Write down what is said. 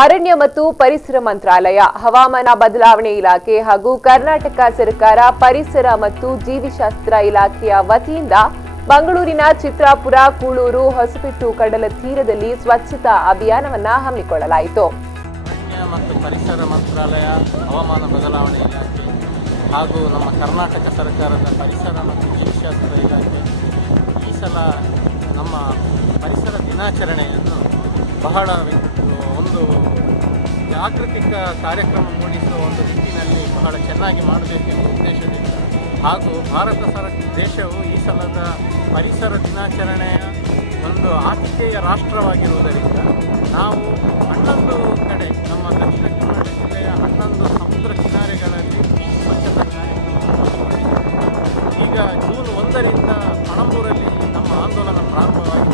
ಅರಣ್ಯ ಮತ್ತು ಪರಿಸರ ಮಂತ್ರಾಲಯ, ಹವಾಮಾನ ಬದಲಾವಣೆ ಇಲಾಖೆ ಹಾಗೂ ಕರ್ನಾಟಕ ಸರ್ಕಾರ ಪರಿಸರ ಮತ್ತು ಜೀವಿಶಾಸ್ತ್ರ ಇಲಾಖೆಯ ವತಿಯಿಂದ ಮಂಗಳೂರಿನ ಚಿತ್ರಾಪುರ, ಕೂಳೂರು, ಹೊಸಪೆಟ್ಟು ಕಡಲ ತೀರದಲ್ಲಿ ಸ್ವಚ್ಛತಾ ಅಭಿಯಾನವನ್ನು ಹಮ್ಮಿಕೊಳ್ಳಲಾಯಿತು. ಅರಣ್ಯ ಮತ್ತು ಪರಿಸರ ಮಂತ್ರಾಲಯ, ಹವಾಮಾನ ಬದಲಾವಣೆ ಇಲಾಖೆ ಹಾಗೂ ನಮ್ಮ ಕರ್ನಾಟಕ ಸರ್ಕಾರದ ಪರಿಸರ ಮತ್ತು ಜೀವಿಶಾಸ್ತ್ರ ಇಲಾಖೆ ಈ ಸಲ ನಮ್ಮ ಪರಿಸರ ದಿನಾಚರಣೆಯನ್ನು ಬಹಳ ಒಂದು ಜಾಗೃತಿಕ ಕಾರ್ಯಕ್ರಮ ಮೂಡಿಸುವ ಒಂದು ನಿಟ್ಟಿನಲ್ಲಿ ಬಹಳ ಚೆನ್ನಾಗಿ ಮಾಡಬೇಕೆಂಬ ಉದ್ದೇಶದಿಂದ ಹಾಗೂ ದೇಶವು ಈ ಸಲದ ಪರಿಸರ ದಿನಾಚರಣೆಯ ಒಂದು ಆತಿಥೇಯ ರಾಷ್ಟ್ರವಾಗಿರುವುದರಿಂದ ನಾವು 11 ಕಡೆ ನಮ್ಮ ದಕ್ಷಿಣ ಕನ್ನಡ ಜಿಲ್ಲೆಯ 11 ಸಮುದ್ರ ಕಿನಾರೆಗಳಲ್ಲಿ ಸ್ವಚ್ಛತಾ ಕಾರ್ಯಕ್ರಮ ಈಗ ಜೂನ್ 1ರಿಂದ ಪಣಂಬೂರಲ್ಲಿ ನಮ್ಮ ಆಂದೋಲನ ಪ್ರಾರಂಭವಾಗಿದೆ.